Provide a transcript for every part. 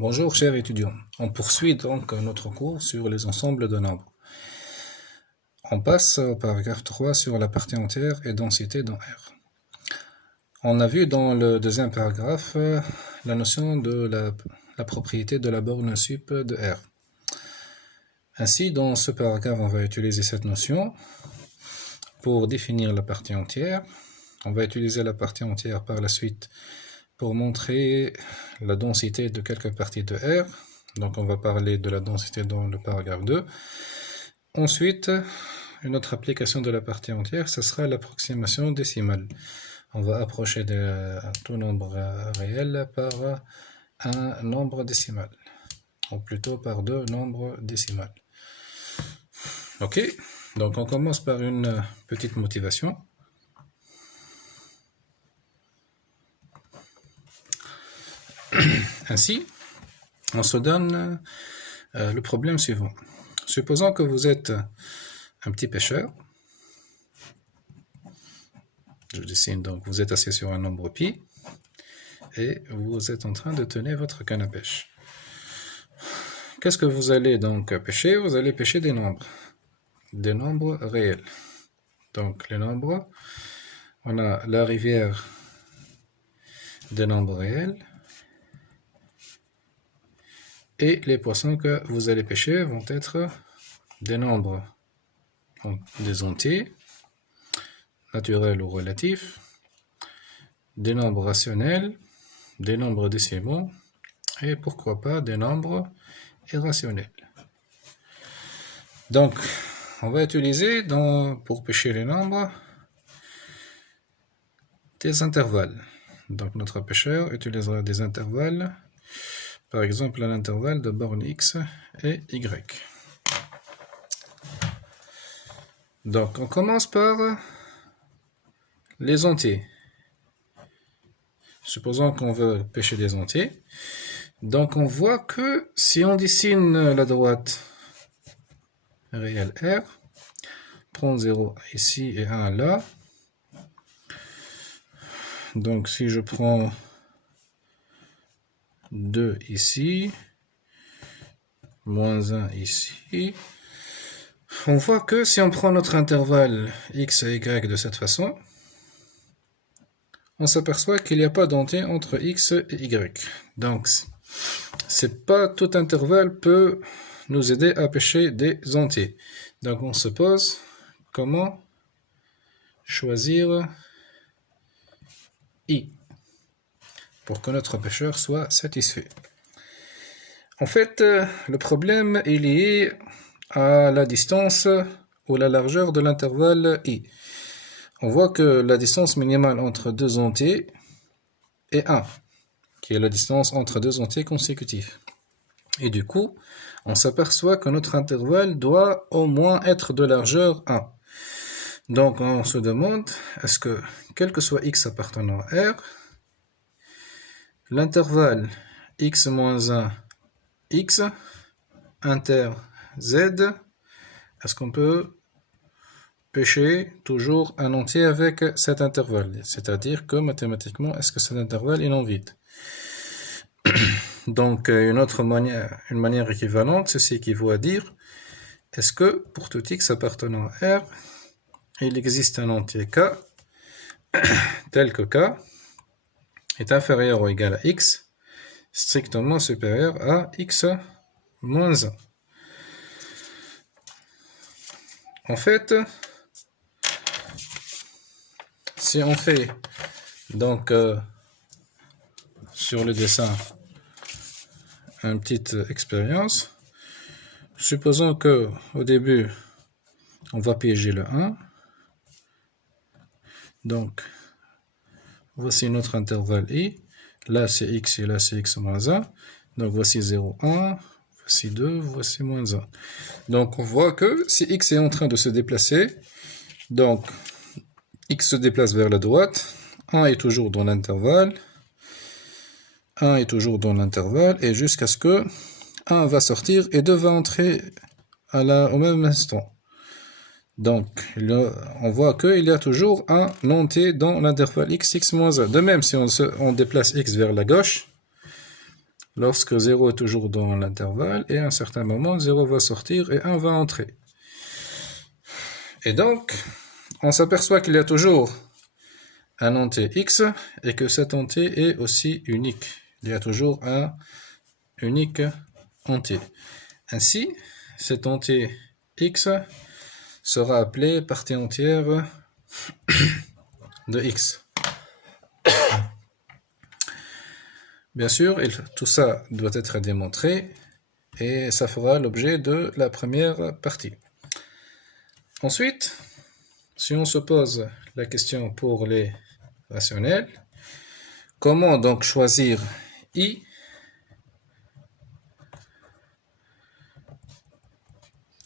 Bonjour chers étudiants, on poursuit donc notre cours sur les ensembles de nombres. On passe au paragraphe 3 sur la partie entière et densité dans R. On a vu dans le deuxième paragraphe la notion de la propriété de la borne sup de R. Ainsi, dans ce paragraphe, on va utiliser cette notion pour définir la partie entière. On va utiliser la partie entière par la suite pour montrer la densité de quelques parties de R. Donc on va parler de la densité dans le paragraphe 2. Ensuite, une autre application de la partie entière, ce sera l'approximation décimale. On va approcher de tout nombre réel par un nombre décimal, ou plutôt par deux nombres décimales. Ok, donc on commence par une petite motivation. Ainsi, on se donne le problème suivant. Supposons que vous êtes un petit pêcheur. Je dessine donc, vous êtes assis sur un nombre pi et vous êtes en train de tenir votre canne à pêche. Qu'est-ce que vous allez donc pêcher? Vous allez pêcher des nombres réels. Donc les nombres, on a la rivière des nombres réels. Et les poissons que vous allez pêcher vont être des nombres, des entiers, naturels ou relatifs, des nombres rationnels, des nombres décimaux, et pourquoi pas des nombres irrationnels. Donc, on va utiliser pour pêcher les nombres des intervalles. Donc, notre pêcheur utilisera des intervalles. Par exemple, un intervalle de bornes x et y. Donc, on commence par les entiers. Supposons qu'on veut pêcher des entiers. Donc, on voit que si on dessine la droite réelle R, prend 0 ici et 1 là. Donc, si je prends 2 ici, moins 1 ici. On voit que si on prend notre intervalle x et y de cette façon, on s'aperçoit qu'il n'y a pas d'entier entre x et y. Donc, c'est pas tout intervalle peut nous aider à pêcher des entiers. Donc, on se pose comment choisir i pour que notre pêcheur soit satisfait. En fait, le problème est lié à la distance ou la largeur de l'intervalle i. On voit que la distance minimale entre deux entiers est 1, qui est la distance entre deux entiers consécutifs. Et du coup, on s'aperçoit que notre intervalle doit au moins être de largeur 1. Donc on se demande, est-ce que, quel que soit x appartenant à R, l'intervalle x moins 1, x, inter z, est-ce qu'on peut pêcher toujours un entier avec cet intervalle? C'est-à-dire que mathématiquement, est-ce que cet intervalle est non vide? Donc une manière équivalente, ceci équivaut à dire, est-ce que pour tout x appartenant à R, il existe un entier k, tel que k est inférieur ou égal à x, strictement supérieur à x moins 1. En fait, si on fait donc sur le dessin une petite expérience, supposons que au début on va piéger le 1. Donc voici notre intervalle i. Là c'est x et là c'est x moins 1. Donc voici 0, 1. Voici 2, voici moins 1. Donc on voit que si x est en train de se déplacer, donc x se déplace vers la droite, 1 est toujours dans l'intervalle, 1 est toujours dans l'intervalle, et jusqu'à ce que 1 va sortir et 2 va entrer au même instant. Donc on voit qu'il y a toujours un entier dans l'intervalle x, x moins 1. De même, si on déplace x vers la gauche, lorsque 0 est toujours dans l'intervalle, et à un certain moment, 0 va sortir et 1 va entrer. Et donc, on s'aperçoit qu'il y a toujours un entier x et que cet entier est aussi unique. Il y a toujours un unique entier. Ainsi, cet entier x sera appelé partie entière de x. Bien sûr, tout ça doit être démontré et ça fera l'objet de la première partie. Ensuite, si on se pose la question pour les rationnels, comment donc choisir i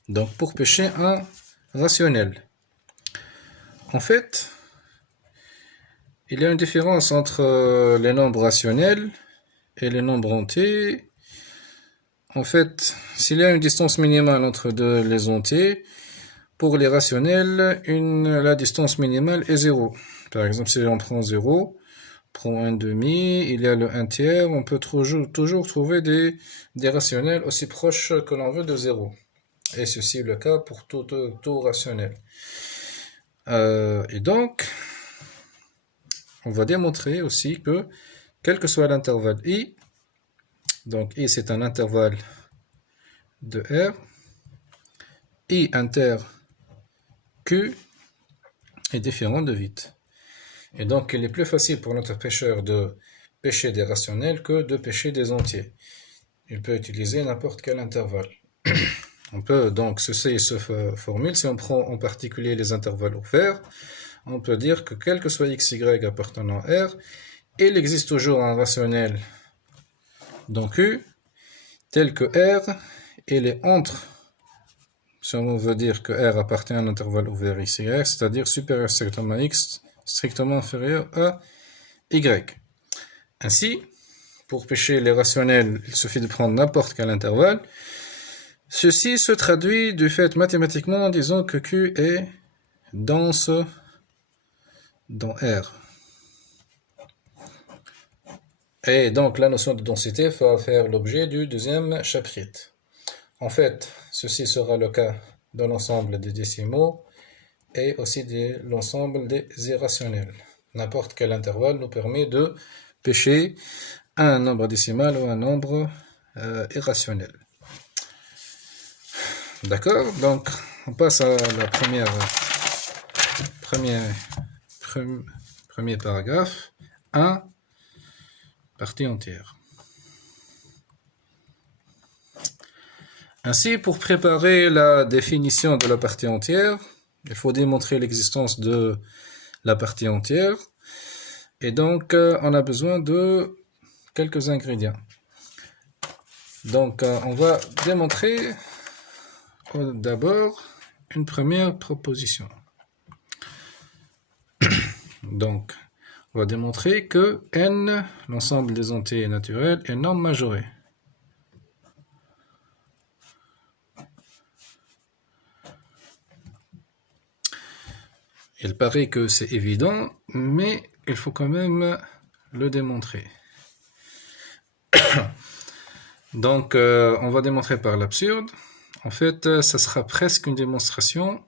donc pour pêcher un rationnel? En fait, il y a une différence entre les nombres rationnels et les nombres entiers. En fait, s'il y a une distance minimale entre les entiers, pour les rationnels, la distance minimale est 0. Par exemple, si on prend 0, prend un demi, il y a le 1 tiers, on peut toujours trouver des rationnels aussi proches que l'on veut de 0. Et ceci est le cas pour tout rationnel. Et donc, on va démontrer aussi que, quel que soit l'intervalle i, donc i c'est un intervalle de R, i inter q est différent de vite. Et donc, il est plus facile pour notre pêcheur de pêcher des rationnels que de pêcher des entiers. Il peut utiliser n'importe quel intervalle. On peut donc, ceci se formule, si on prend en particulier les intervalles ouverts, on peut dire que quel que soit x, y appartenant à R, il existe toujours un rationnel dans Q, tel que R, il est entre, si on veut dire que R appartient à un intervalle ouvert x, y, c'est-à-dire supérieur strictement à x, strictement inférieur à y. Ainsi, pour pêcher les rationnels, il suffit de prendre n'importe quel intervalle. Ceci se traduit du fait mathématiquement en disant que Q est dense dans R. Et donc la notion de densité va faire l'objet du deuxième chapitre. En fait, ceci sera le cas de l'ensemble des décimaux et aussi de l'ensemble des irrationnels. N'importe quel intervalle nous permet de pêcher un nombre décimal ou un nombre irrationnel. D'accord? Donc, on passe à la premier paragraphe. 1. Partie entière. Ainsi, pour préparer la définition de la partie entière, il faut démontrer l'existence de la partie entière. Et donc, on a besoin de quelques ingrédients. Donc, on va démontrer d'abord une première proposition. Donc, on va démontrer que n, l'ensemble des entiers naturels, est non majoré. Il paraît que c'est évident, mais il faut quand même le démontrer. Donc, on va démontrer par l'absurde. En fait, ça sera presque une démonstration.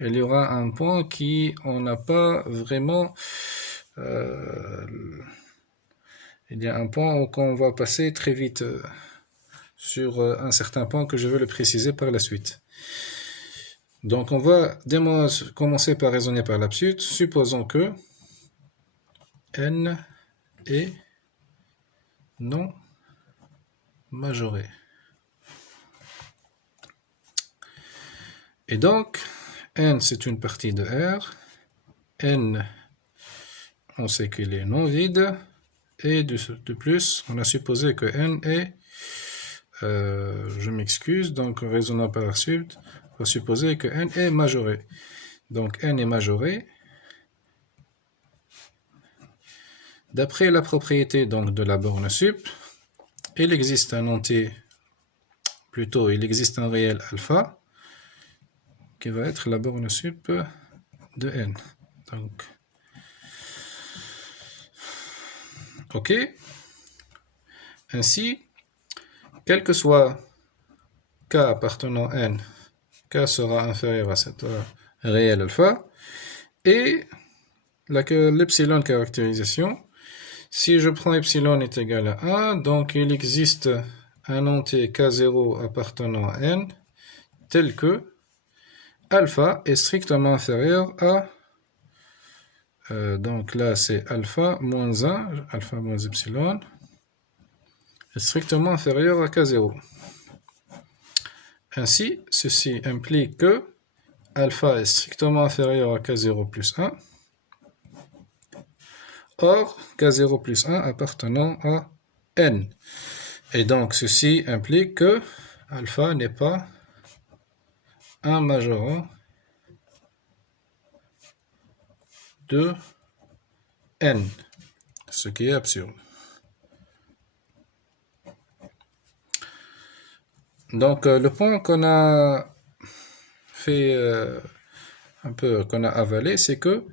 Il y aura un point qui, on n'a pas vraiment... il y a un point où on va passer très vite sur un certain point que je vais le préciser par la suite. Donc, on va commencer par raisonner par l'absurde. Supposons que n est non majoré. Et donc, n c'est une partie de R. N, on sait qu'il est non vide. Et de plus, on a supposé que n est, je m'excuse, donc raisonnant par l'absurde, on va supposer que n est majoré. Donc n est majoré. D'après la propriété donc, de la borne sup, il existe un entier, plutôt il existe un réel alpha, qui va être la borne sup de n. Donc, ok. Ainsi, quel que soit K appartenant à N, K sera inférieur à cette réelle alpha, et l'epsilon caractérisation, si je prends epsilon est égal à 1, donc il existe un entier K0 appartenant à N, tel que alpha est strictement inférieur à, donc là c'est alpha moins 1, alpha moins epsilon, est strictement inférieur à K0. Ainsi, ceci implique que alpha est strictement inférieur à K0 plus 1, or K0 plus 1 appartenant à N. Et donc ceci implique que alpha n'est pas un majorant de N, ce qui est absurde. Donc le point qu'on a fait qu'on a avalé, c'est que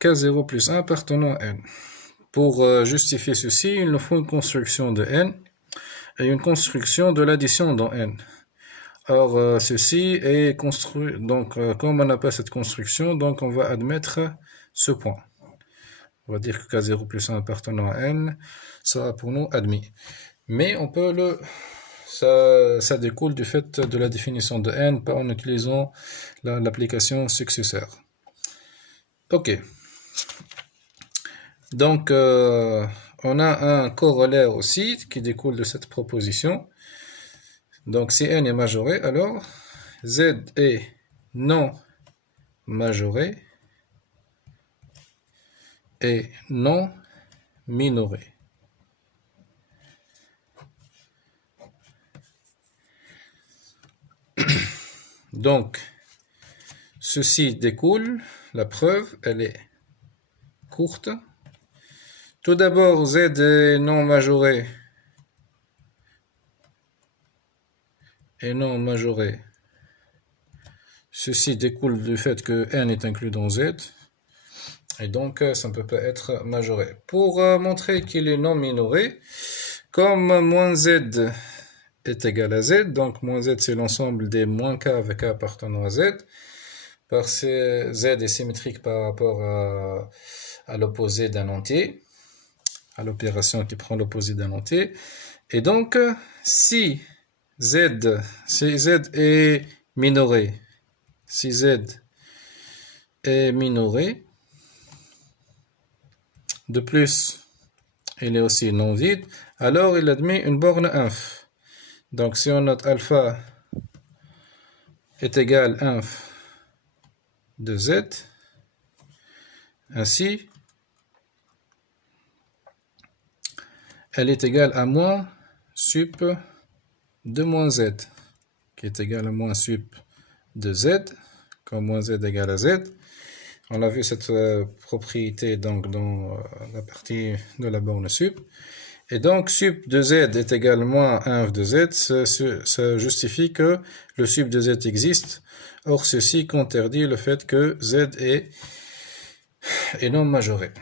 K0 plus 1 appartenant à N. Pour justifier ceci, il nous faut une construction de N et une construction de l'addition dans N. Or, ceci est construit, donc comme on n'a pas cette construction, donc on va admettre ce point. On va dire que K0 plus 1 appartenant à N sera pour nous admis. Mais on peut ça découle du fait de la définition de N en utilisant l'application successeur. Ok. Donc, on a un corollaire aussi qui découle de cette proposition. Donc, si N est majoré, alors Z est non majoré et non minoré. Donc, ceci découle, la preuve, elle est courte. Tout d'abord, Z est non majoré et non majoré. Ceci découle du fait que N est inclus dans Z. Et donc, ça ne peut pas être majoré. Pour montrer qu'il est non minoré, comme moins Z est égal à Z, donc moins Z c'est l'ensemble des moins K avec K appartenant à Z, parce que Z est symétrique par rapport à l'opposé d'un entier, à l'opération qui prend l'opposé d'un entier. Et donc, si Z est minoré, si Z est minoré, de plus, il est aussi non vide, alors il admet une borne inf. Donc si on note alpha est égal à inf de Z, ainsi, elle est égale à moins sup de moins Z, qui est égal à moins sup de Z, comme moins Z égale à Z. On a vu cette propriété donc dans la partie de la borne sup. Et donc, sup de Z est égal à moins inf de Z, ça justifie que le sup de Z existe. Or, ceci contredit le fait que Z est non majoré.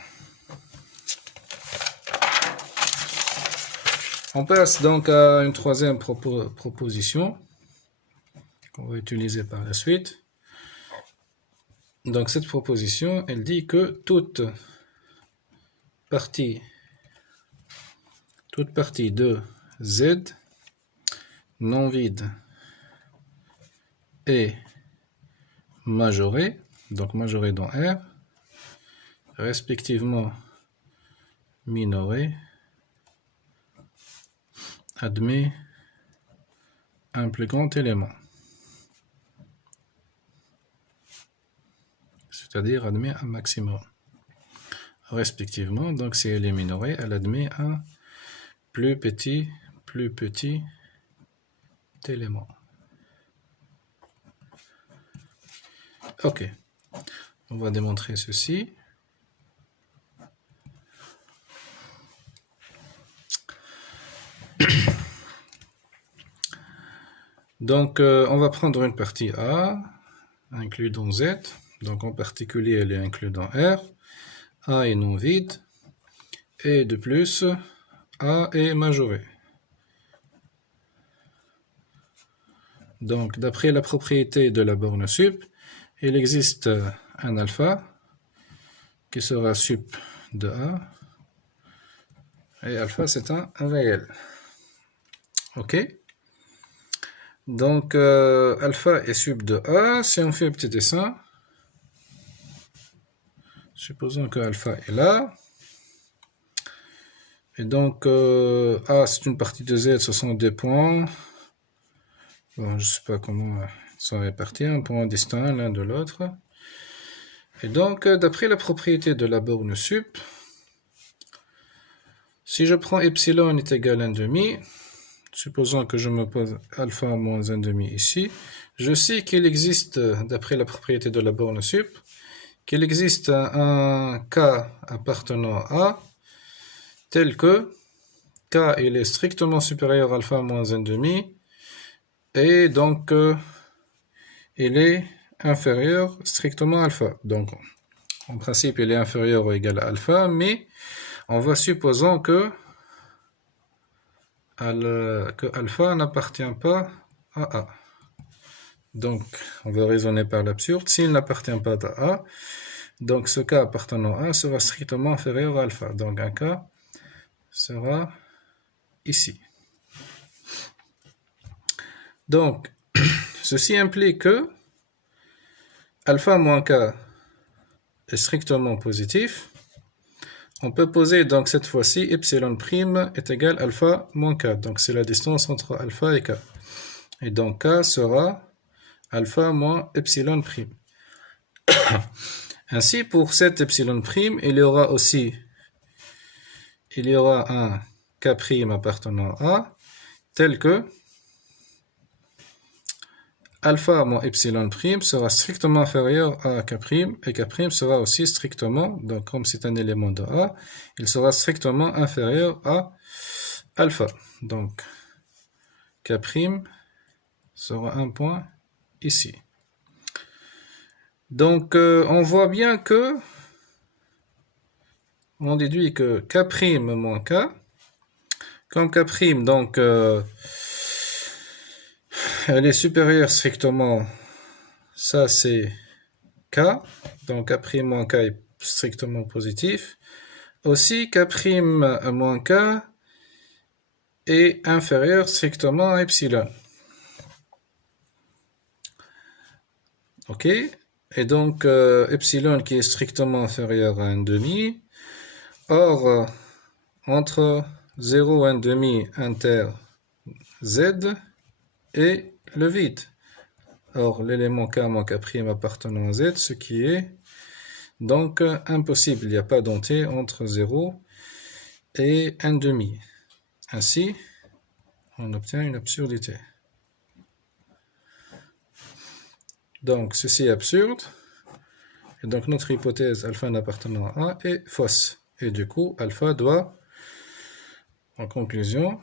On passe donc à une troisième proposition qu'on va utiliser par la suite. Donc cette proposition, elle dit que toute partie de Z non vide est majorée, donc majorée dans R, respectivement minorée, admet un plus grand élément. C'est-à-dire admet un maximum. Respectivement, donc si elle est minorée, elle admet un plus petit élément. Ok, on va démontrer ceci. Donc, on va prendre une partie A, inclus dans Z. Donc, en particulier, elle est inclue dans R. A est non vide. Et de plus, A est majoré. Donc, d'après la propriété de la borne sup, il existe un alpha qui sera sup de A. Et alpha, c'est un réel. OK? Donc, alpha est sup de A. Si on fait un petit dessin, supposons que alpha est là. Et donc, A, c'est une partie de Z, ce sont des points. Bon, je ne sais pas comment ils sont répartis, un point distinct l'un de l'autre. Et donc, d'après la propriété de la borne sup, si je prends epsilon est égal à 1,5, supposons que je me pose alpha moins 1,5 ici, je sais qu'il existe, d'après la propriété de la borne sup, qu'il existe un K appartenant à tel que K il est strictement supérieur à alpha moins 1,5 et donc il est inférieur strictement à alpha. Donc en principe il est inférieur ou égal à alpha, mais on va supposons que alpha n'appartient pas à A. Donc on va raisonner par l'absurde. S'il n'appartient pas à A, donc ce K appartenant à A sera strictement inférieur à alpha. Donc un K sera ici. Donc, ceci implique que alpha moins K est strictement positif. On peut poser donc cette fois-ci epsilon prime est égal à alpha moins K. Donc c'est la distance entre alpha et K. Et donc K sera alpha moins epsilon prime. Ainsi, pour cet epsilon prime, il y aura un K prime appartenant à tel que alpha moins epsilon prime sera strictement inférieur à K prime et K prime sera aussi strictement, donc comme c'est un élément de A, il sera strictement inférieur à alpha. Donc K prime sera un point ici. Donc on voit bien que on déduit que K prime moins K, comme K prime donc elle est supérieure strictement, ça c'est K, donc K' moins K est strictement positif. Aussi, K' moins K est inférieur strictement à epsilon. Ok, et donc epsilon qui est strictement inférieur à 1,5. Or, entre 0 et 1,5 inter Z est le vide. Or, l'élément K moins K' appartenant à Z, ce qui est donc impossible. Il n'y a pas d'entier entre 0 et 1,5. Ainsi, on obtient une absurdité. Donc, ceci est absurde. Et donc, notre hypothèse alpha n'appartenant à A est fausse. Et du coup, alpha doit, en conclusion,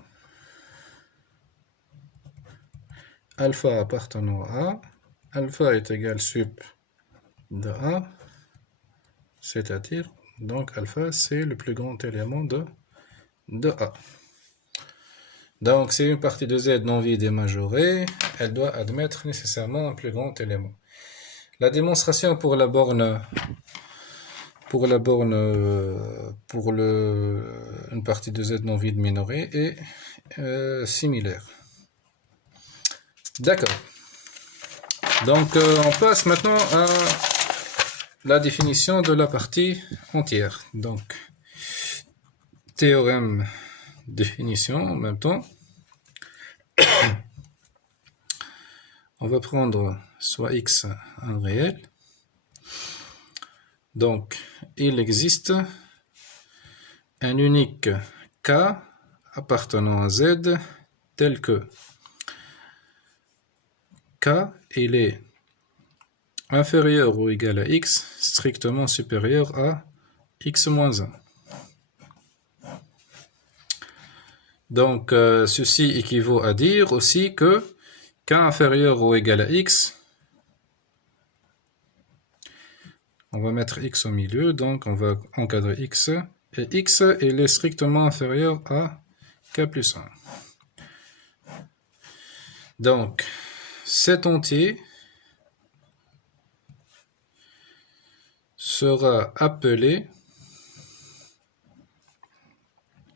alpha appartenant à A, alpha est égal sup de A, c'est-à-dire, donc alpha c'est le plus grand élément de A. Donc, si une partie de Z non vide est majorée, elle doit admettre nécessairement un plus grand élément. La démonstration pour la borne, une partie de Z non vide minorée est similaire. D'accord. Donc, on passe maintenant à la définition de la partie entière. Donc, théorème, définition en même temps. On va prendre soit X un réel. Donc, il existe un unique K appartenant à Z tel que K, il est inférieur ou égal à X, strictement supérieur à X moins 1. Donc, ceci équivaut à dire aussi que K inférieur ou égal à X, on va mettre X au milieu, donc on va encadrer X, et X, il est strictement inférieur à K plus 1. Donc, cet entier sera appelé,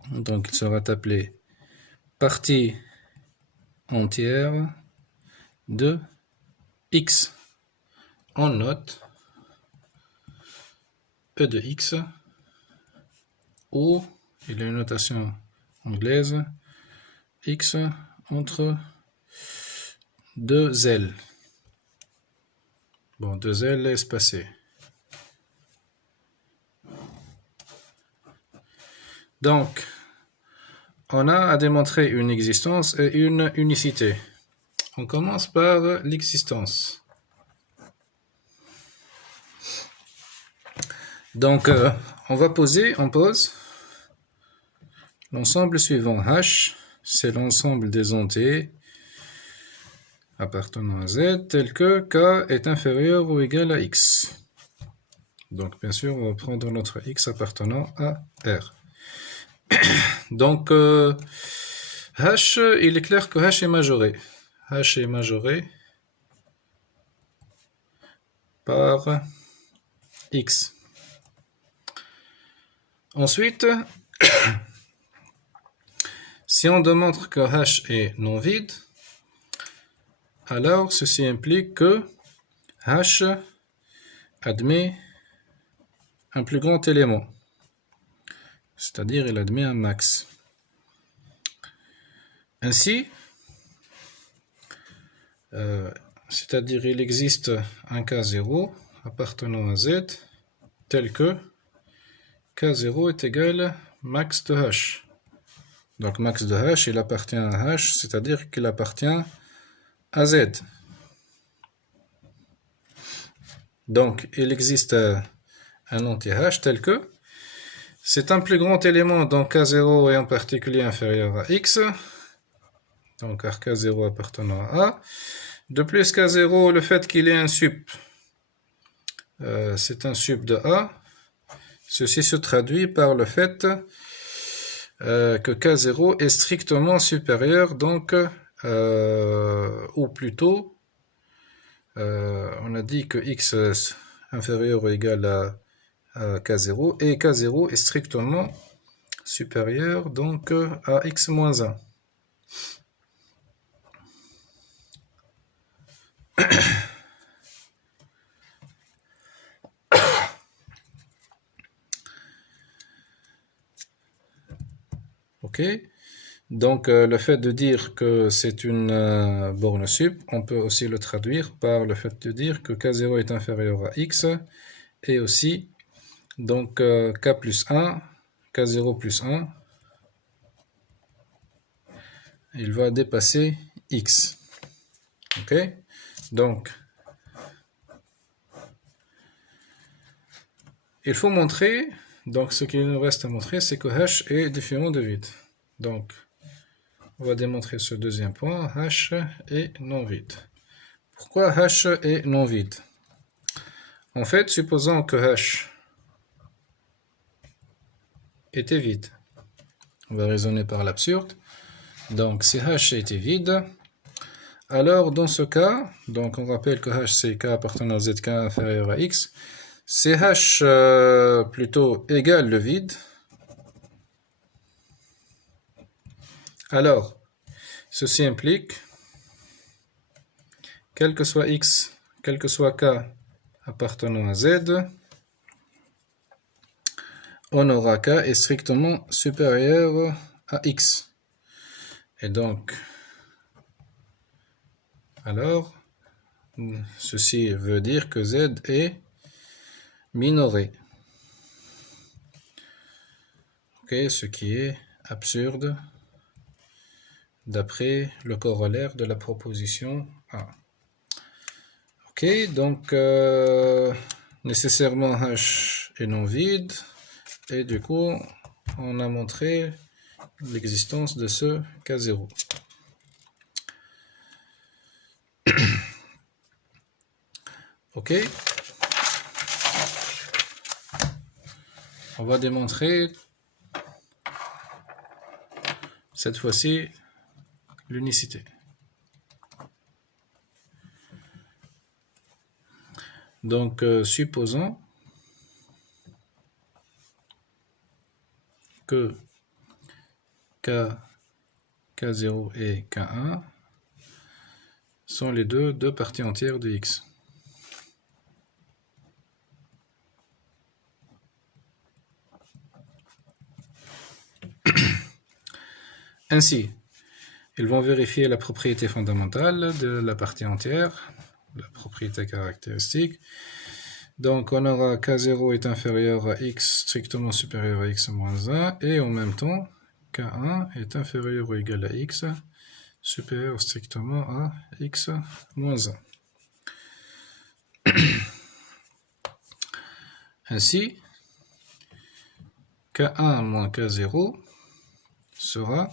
donc il sera appelé partie entière de x. On note E de x, ou il y a une notation anglaise, x entre 2 L. Bon, 2 L espacées. Donc, on a à démontrer une existence et une unicité. On commence par l'existence. Donc, on pose l'ensemble suivant. H, c'est l'ensemble des entiers appartenant à Z, tel que K est inférieur ou égal à X. Donc, bien sûr, on va prendre notre X appartenant à R. Donc, H, il est clair que H est majoré. H est majoré par X. Ensuite, si on démontre que H est non vide, alors ceci implique que H admet un plus grand élément, c'est-à-dire il admet un max. Ainsi, c'est-à-dire il existe un K0 appartenant à Z tel que K0 est égal max de H. Donc max de H, il appartient à H, c'est-à-dire qu'il appartient à Z. Donc il existe un entier H tel que c'est un plus grand élément, donc K0 est en particulier inférieur à X, donc K0 appartenant à A. De plus, K0, le fait qu'il ait un sup, c'est un sup de A. Ceci se traduit par le fait que K0 est strictement supérieur, donc, ou plutôt, on a dit que X est inférieur ou égal à K0, et K0 est strictement supérieur donc à X moins 1. Ok, donc le fait de dire que c'est une borne sup, on peut aussi le traduire par le fait de dire que K0 est inférieur à X, et aussi donc K plus 1, K0 plus 1, il va dépasser X. Ok, donc il faut montrer, donc ce qu'il nous reste à montrer, c'est que H est différent de vide. Donc, on va démontrer ce deuxième point, H est non vide. Pourquoi H est non vide? En fait, supposons que H était vide. On va raisonner par l'absurde. Donc, si H était vide, alors dans ce cas, donc on rappelle que H c'est K appartenant à ZK inférieur à X, c'est H plutôt égal le vide. Alors, ceci implique, quel que soit X, quel que soit K appartenant à Z, on aura K est strictement supérieur à X. Et donc, alors, ceci veut dire que Z est minoré. Ok, ce qui est absurde d'après le corollaire de la proposition A. Ok, donc nécessairement H est non vide, et du coup on a montré l'existence de ce K0. Ok, on va démontrer cette fois-ci l'unicité. Donc, supposons que K0 et K1 sont les deux parties entières de X. Ainsi, ils vont vérifier la propriété fondamentale de la partie entière, la propriété caractéristique. Donc on aura K0 est inférieur à X strictement supérieur à X moins 1, et en même temps, K1 est inférieur ou égal à X supérieur strictement à X moins 1. Ainsi, K1 moins K0 sera,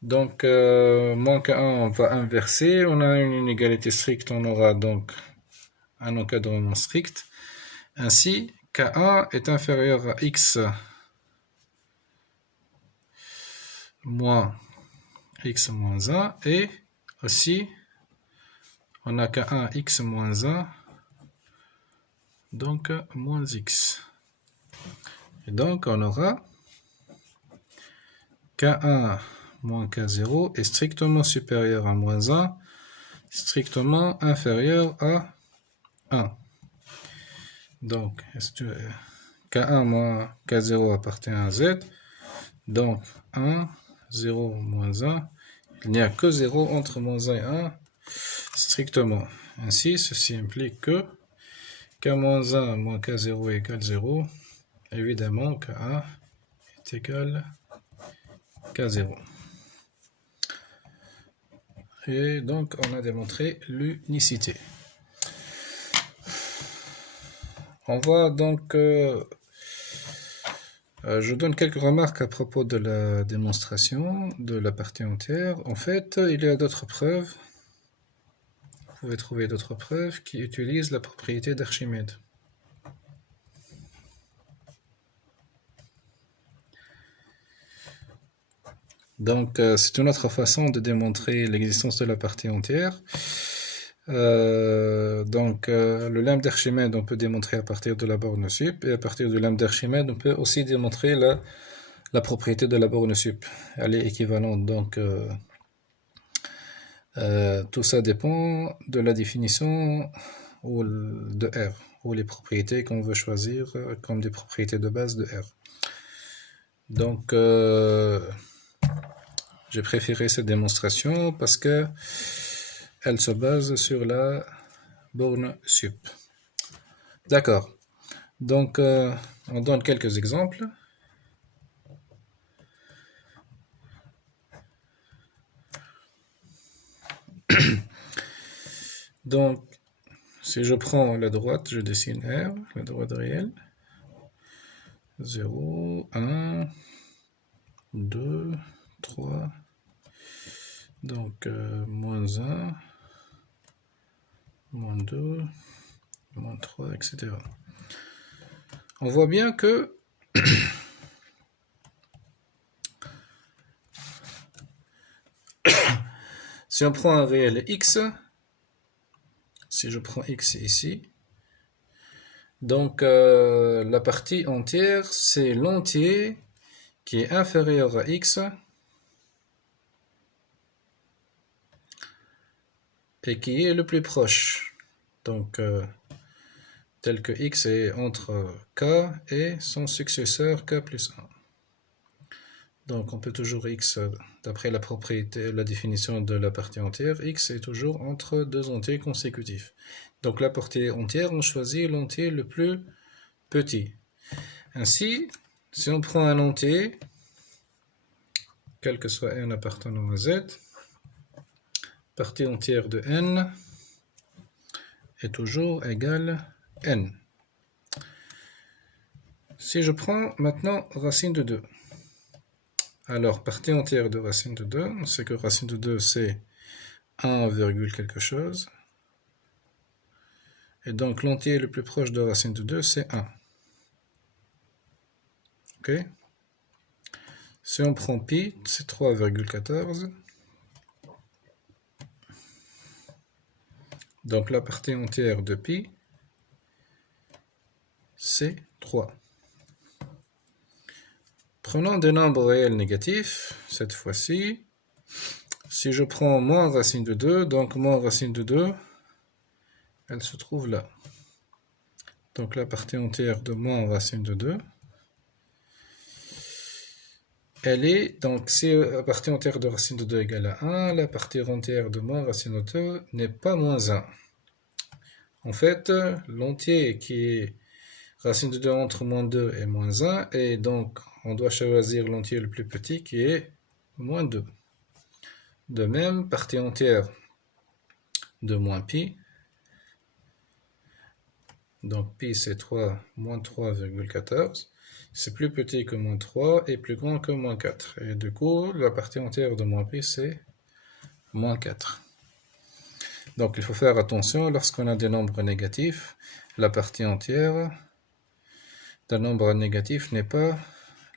donc moins K1 on va inverser, on a une inégalité stricte, on aura donc un encadrement strict. Ainsi, K1 est inférieur à X moins X moins 1, et aussi on a K1 X moins 1, donc moins X. Et donc on aura K1 moins K0 est strictement supérieur à moins 1, strictement inférieur à 1. Donc, K1 moins K0 appartient à Z. Donc, 1, 0, moins 1. Il n'y a que 0 entre moins 1 et 1, strictement. Ainsi, ceci implique que K moins 1 moins K0 égale 0. Évidemment, K1 est égal à K0. Et donc, on a démontré l'unicité. On va donc... je donne quelques remarques à propos de la démonstration de la partie entière. En fait, il y a d'autres preuves. Vous pouvez trouver d'autres preuves qui utilisent la propriété d'Archimède. Donc, c'est une autre façon de démontrer l'existence de la partie entière. Le lemme d'Archimède, on peut démontrer à partir de la borne sup, et à partir du lemme d'Archimède, on peut aussi démontrer la propriété de la borne sup. Elle est équivalente, donc tout ça dépend de la définition de R, ou les propriétés qu'on veut choisir comme des propriétés de base de R. Donc, j'ai préféré cette démonstration parce que elle se base sur la borne sup. D'accord. Donc, on donne quelques exemples. Donc, si je prends la droite, je dessine R, la droite réelle. 0, 1, 2, 3. Donc, moins 1, moins 2, moins 3, etc. On voit bien que si on prend un réel x, si je prends x ici, donc la partie entière, c'est l'entier qui est inférieur à x et qui est le plus proche. Donc, tel que x est entre k et son successeur k plus 1. Donc, on peut toujours x, d'après la propriété, la définition de la partie entière, x est toujours entre deux entiers consécutifs. Donc, la partie entière, on choisit l'entier le plus petit. Ainsi, si on prend un entier, quel que soit n appartenant à z, partie entière de n est toujours égale n. Si je prends maintenant racine de 2, alors partie entière de racine de 2, on sait que racine de 2 c'est 1, quelque chose, et donc l'entier le plus proche de racine de 2 c'est 1. Ok. Si on prend pi, c'est 3,14. Donc la partie entière de pi, c'est 3. Prenons des nombres réels négatifs, cette fois-ci. Si je prends moins racine de 2, donc moins racine de 2, elle se trouve là. Donc la partie entière de moins racine de 2, elle est, donc si la partie entière de racine de 2 égale à 1, la partie entière de moins racine de 2 n'est pas moins 1. En fait, l'entier qui est racine de 2 entre moins 2 et moins 1, et donc on doit choisir l'entier le plus petit qui est moins 2. De même, partie entière de moins pi, donc pi c'est 3, moins 3,14, c'est plus petit que moins 3 et plus grand que moins 4. Et du coup, la partie entière de moins pi c'est moins 4. Donc il faut faire attention lorsqu'on a des nombres négatifs, la partie entière d'un nombre négatif n'est pas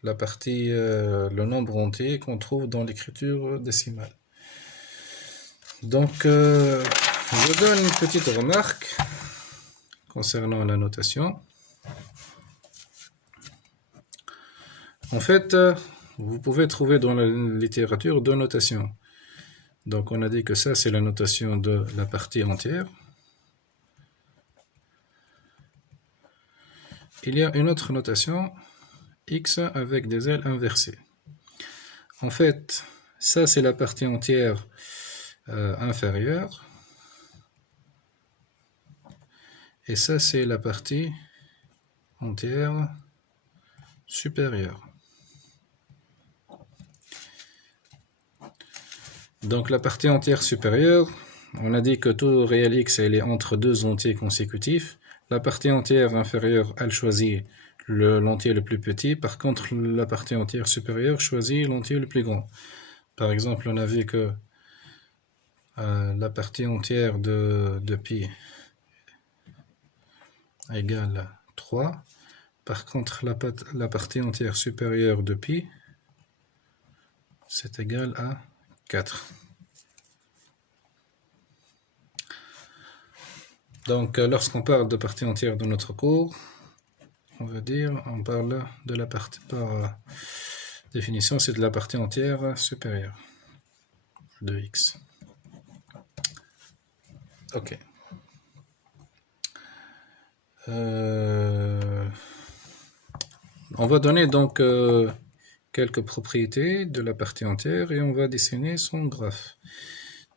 la partie, le nombre entier qu'on trouve dans l'écriture décimale. Donc je donne une petite remarque concernant la notation. En fait, vous pouvez trouver dans la littérature deux notations. Donc on a dit que ça c'est la notation de la partie entière. Il y a une autre notation, x avec des ailes inversées. En fait, ça c'est la partie entière inférieure. Et ça c'est la partie entière supérieure. Donc la partie entière supérieure, on a dit que tout réel x elle est entre deux entiers consécutifs. La partie entière inférieure, elle choisit l'entier le plus petit. Par contre, la partie entière supérieure choisit l'entier le plus grand. Par exemple, on a vu que la partie entière de pi égale 3. Par contre, la partie entière supérieure de pi, c'est égal à 4. Donc, lorsqu'on parle de partie entière de notre cours, on parle de la partie, par définition, c'est de la partie entière supérieure de x. Ok. On va donner donc quelques propriétés de la partie entière et on va dessiner son graphe.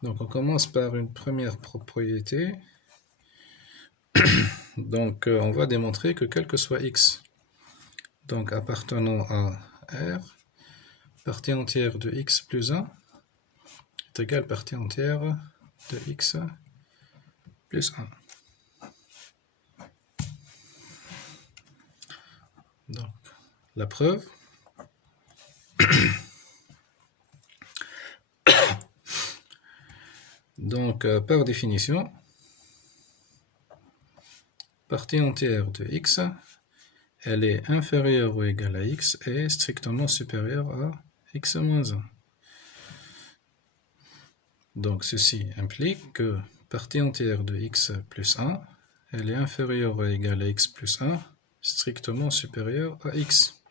Donc, on commence par une première propriété. Donc, on va démontrer que quel que soit x, donc appartenant à R, partie entière de x plus 1 est égale partie entière de x plus 1. Donc, la preuve. Donc, par définition, partie entière de x, elle est inférieure ou égale à x et strictement supérieure à x moins 1. Donc, ceci implique que partie entière de x plus 1, elle est inférieure ou égale à x plus 1, strictement supérieure à x.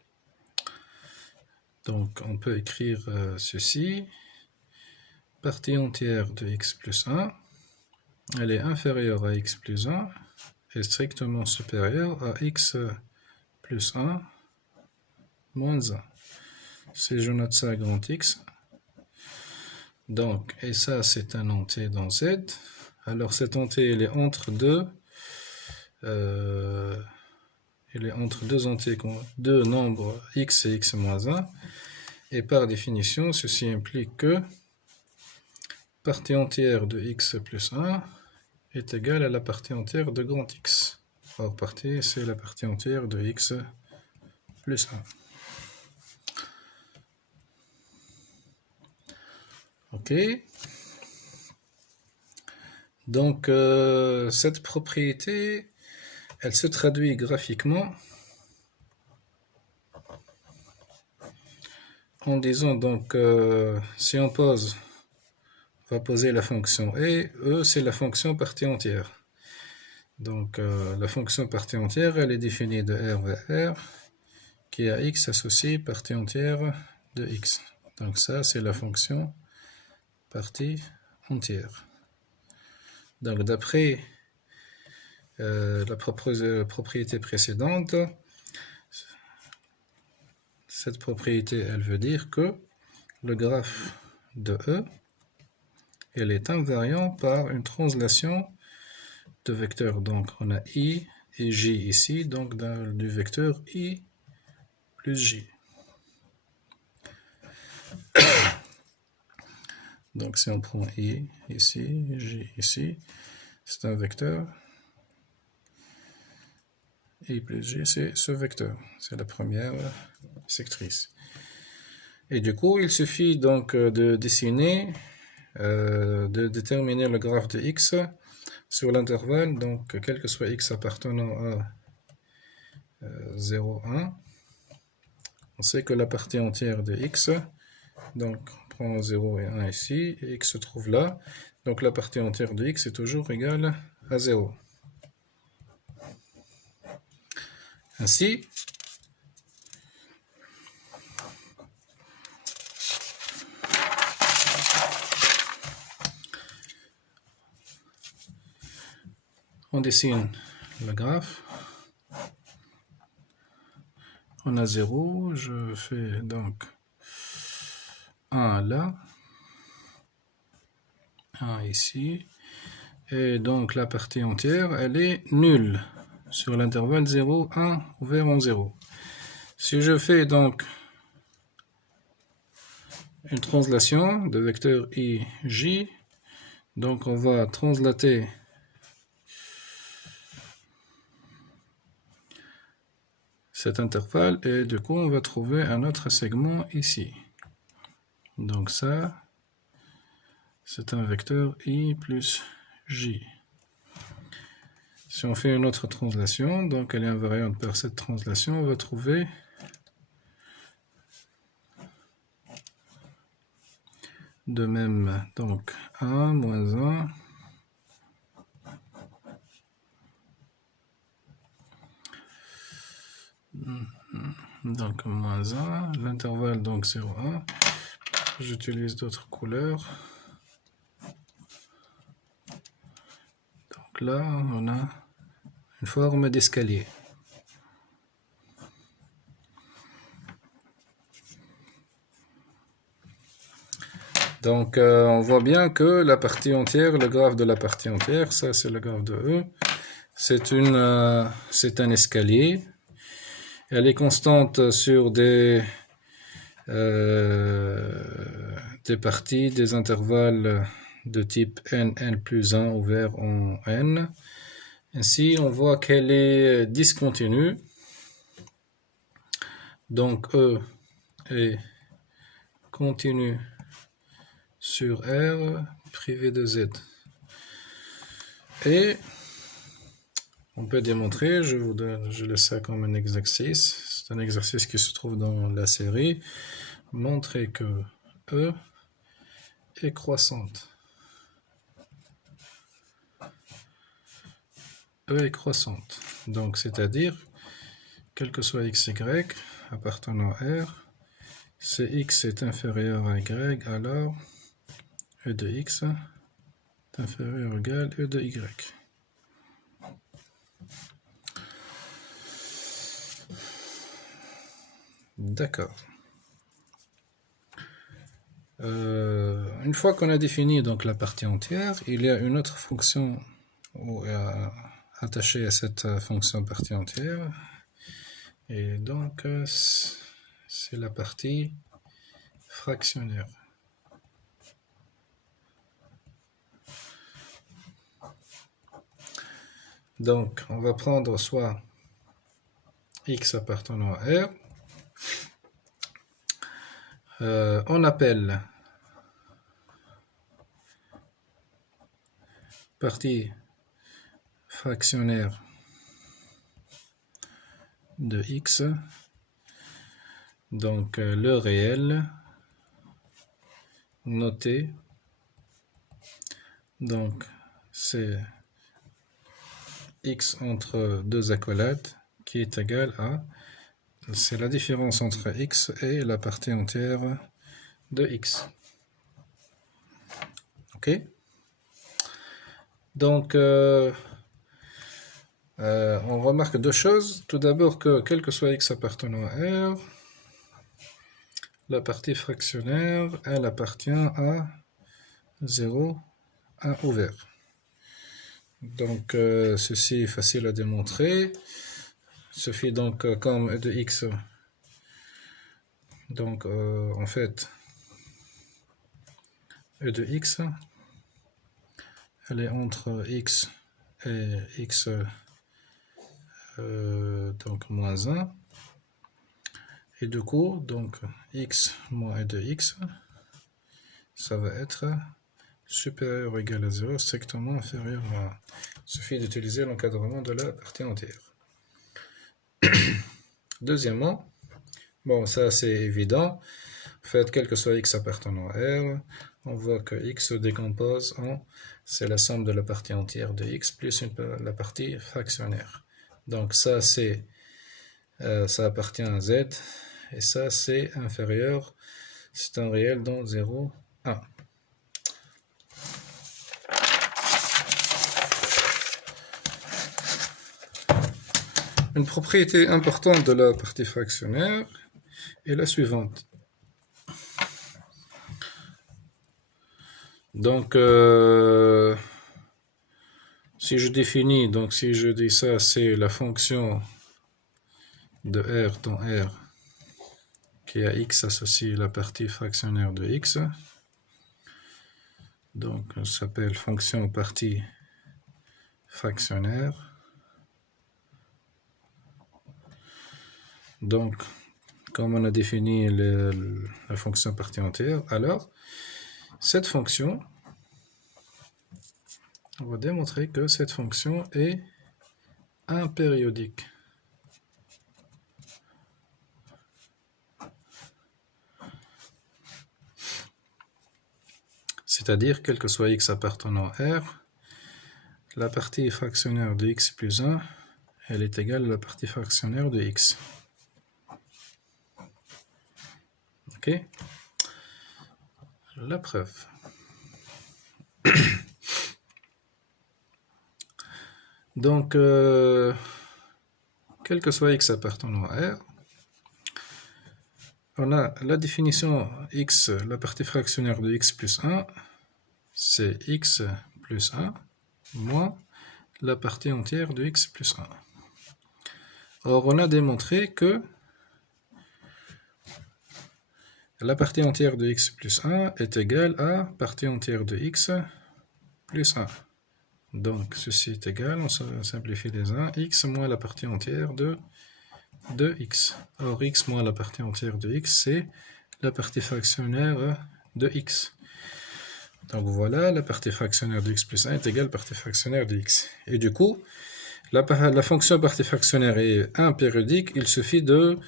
Donc, on peut écrire ceci. Partie entière de x plus 1, elle est inférieure à x plus 1 et strictement supérieure à x plus 1 moins 1. Si je note ça grand X, donc, et ça c'est un entier dans Z, alors cet entier il est entre deux, entiers, deux nombres x et x moins 1, et par définition, ceci implique que partie entière de x plus 1 est égale à la partie entière de grand X. Or, partie, c'est la partie entière de x plus 1. Ok. Donc, cette propriété, elle se traduit graphiquement en disant donc, si on pose va poser la fonction et E, c'est la fonction partie entière. Donc, la fonction partie entière, elle est définie de R vers R, qui est à X associé partie entière de X. Donc ça, c'est la fonction partie entière. Donc, d'après la propriété précédente, cette propriété, elle veut dire que le graphe de E, elle est invariant par une translation de vecteurs. Donc, on a I et J ici, donc du vecteur I plus J. Donc, si on prend I ici, J ici, c'est un vecteur. I plus J, c'est ce vecteur. C'est la première sectrice. Et du coup, il suffit donc de dessiner, de déterminer le graphe de X sur l'intervalle, donc quel que soit X appartenant à 0, 1. On sait que la partie entière de X, donc on prend 0 et 1 ici, et X se trouve là. Donc la partie entière de X est toujours égale à 0. Ainsi, on dessine le graphe. On a 0, je fais donc 1 là, 1 ici, et donc la partie entière, elle est nulle sur l'intervalle 0, 1 ouvert en 0. Si je fais donc une translation de vecteur I, J, donc on va translater cet intervalle et du coup on va trouver un autre segment ici. Donc ça, c'est un vecteur I plus J. Si on fait une autre translation, donc elle est invariante par cette translation, on va trouver de même, donc 1, moins 1, donc moins 1, l'intervalle donc 0, 1, j'utilise d'autres couleurs. Donc là, on a une forme d'escalier. Donc on voit bien que la partie entière, le graphe de la partie entière, ça c'est le graphe de E, c'est un escalier. Elle est constante sur des parties, des intervalles de type n, n plus 1 ouvert en n. Ainsi, on voit qu'elle est discontinue. Donc E est continue sur R privé de Z. Et on peut démontrer, je laisse ça comme un exercice, c'est un exercice qui se trouve dans la série, montrer que E est croissante. E est croissante, donc c'est-à-dire, quel que soit x, y, appartenant à R, si x est inférieur à y, alors E de x est inférieur ou égal à E de y. D'accord. Une fois qu'on a défini donc la partie entière, il y a une autre fonction attachée à cette fonction partie entière. Et donc, c'est la partie fractionnaire. Donc, on va prendre soit x appartenant à R. On appelle partie fractionnaire de x, donc le réel noté Donc, c'est x entre deux accolades qui est égal à, c'est la différence entre x et la partie entière de x. Ok? Donc, on remarque deux choses. Tout d'abord que, quel que soit x appartenant à R, la partie fractionnaire, elle appartient à 0, 1 ouvert. Donc, ceci est facile à démontrer. Il suffit donc, comme e de x, donc en fait, e de x, elle est entre x et x donc moins 1. Et du coup, donc x moins e de x, ça va être supérieur ou égal à 0, strictement inférieur à 1. Il suffit d'utiliser l'encadrement de la partie entière. Deuxièmement, bon, ça c'est évident. En fait, quel que soit x appartenant à R, on voit que x se décompose en, c'est la somme de la partie entière de x plus la partie fractionnaire. Donc ça c'est, ça appartient à z, et ça c'est inférieur, c'est un réel dans 0, 1. Une propriété importante de la partie fractionnaire est la suivante. Donc, si je définis, donc si je dis ça, c'est la fonction de R dans R qui a x associé la partie fractionnaire de x. Donc, ça s'appelle fonction partie fractionnaire. Donc, comme on a défini la fonction partie entière, alors, cette fonction, on va démontrer que cette fonction est impériodique. C'est-à-dire, quel que soit x appartenant à R, la partie fractionnaire de x plus 1, elle est égale à la partie fractionnaire de x. Ok? La preuve. Donc, quel que soit x appartenant à R, on a la définition x, la partie fractionnaire de x plus 1, c'est x plus 1 moins la partie entière de x plus 1. Or, on a démontré que la partie entière de x plus 1 est égale à partie entière de x plus 1. Donc, ceci est égal, on simplifie les 1, x moins la partie entière de x. Or, x moins la partie entière de x, c'est la partie fractionnaire de x. Donc voilà, la partie fractionnaire de x plus 1 est égale à la partie fractionnaire de x. Et du coup, la fonction partie fractionnaire est impériodique, il suffit de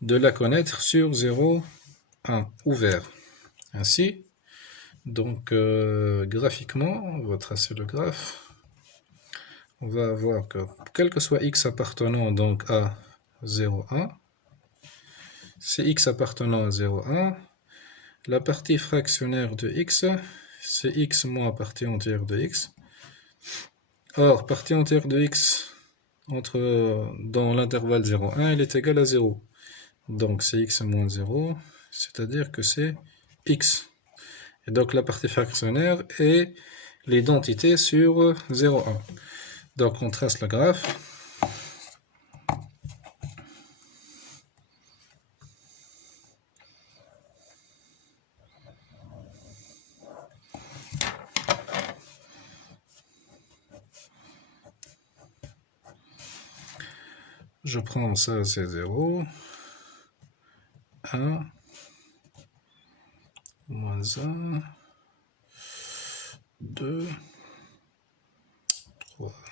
la connaître sur 0, 1, ouvert. Ainsi, donc graphiquement, on va tracer le graphe. On va voir que quel que soit x appartenant donc à 0, 1, c'est x appartenant à 0, 1. La partie fractionnaire de x, c'est x moins partie entière de x. Or, partie entière de x dans l'intervalle 0, 1, elle est égale à 0. Donc, c'est x moins 0, c'est-à-dire que c'est x. Et donc, la partie fractionnaire est l'identité sur 0, 1. Donc, on trace le graphe. Je prends ça, c'est 0, 1, moins 1, 2, 3,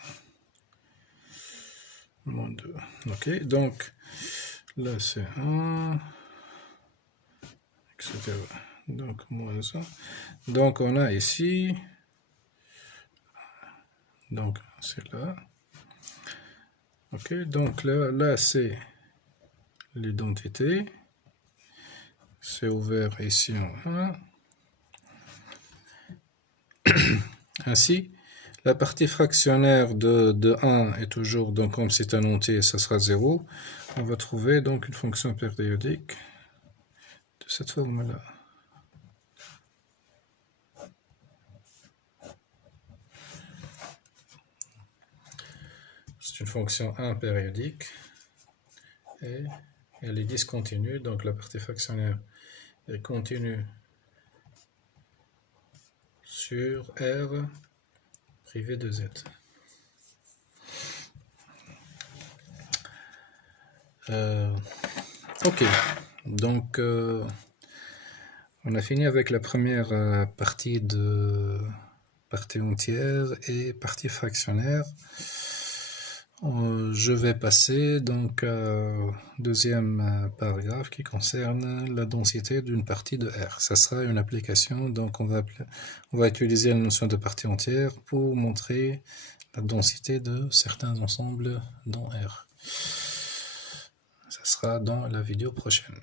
moins 2. Ok, donc là c'est 1, etc. Donc moins 1. Donc on a ici Donc c'est là. Ok, donc là c'est l'identité. C'est ouvert ici en 1. Ainsi, la partie fractionnaire de 1 est toujours, donc comme c'est un entier, ça sera 0. On va trouver donc une fonction périodique de cette forme-là. C'est une fonction 1 périodique et elle est discontinue, donc la partie fractionnaire est continue sur R privé de Z. Ok, donc on a fini avec la première partie de partie entière et partie fractionnaire. Je vais passer donc au deuxième paragraphe qui concerne la densité d'une partie de R. Ça sera une application, donc on va utiliser la notion de partie entière pour montrer la densité de certains ensembles dans R. Ça sera dans la vidéo prochaine.